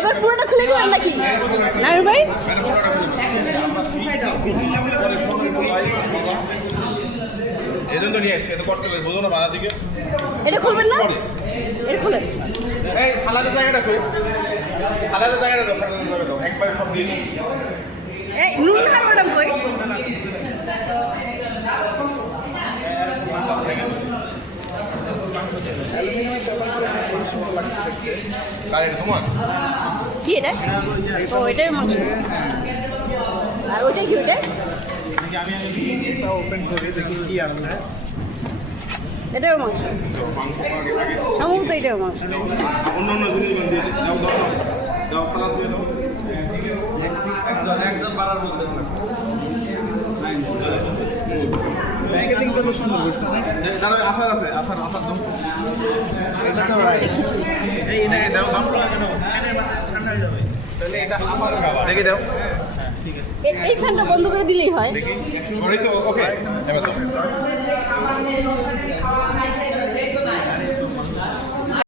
এবার পুরোটা খুলে দিবেন নাকি নাইর ভাই? এজন্য তো নিয়ে আসছে, এত কষ্ট করে বুঝো না বাড়া দিকে। এটা খুলবেন না? এটা খুলেন। এই সালাদের জায়গাটা কই? সালাদের জায়গাটা দাও, সালাদের জায়গাটা দাও। একবার সব দিয়ে দিই। এই নুনহার ম্যাডাম কই? কার এটা তোমার? কি এটা? ও এটাই মাংস। আর ওইটা কি ওটা? এটা ওপেন করে দেখি কি আছে। এটাও মাংস। মাংস আগে আগে সম্ভবত এটাও মাংস। অন্য অন্য জিনিস দিয়ে দিই। দাও দাও দাও। দাও সালাদ দিয়ে দাও। একদম পারার মধ্যে প্যাকেজিং কত সুন্দর করছে না? দাঁড়া আফার আছে, আফার দাও। এটা তো রাইস। এই এটাকে দাও দাও। তাহলে এটা আফার দেখি দাও। এই ফ্যানটা বন্ধ করে দিলেই হয়। দেখি। ওকে এবার দাও।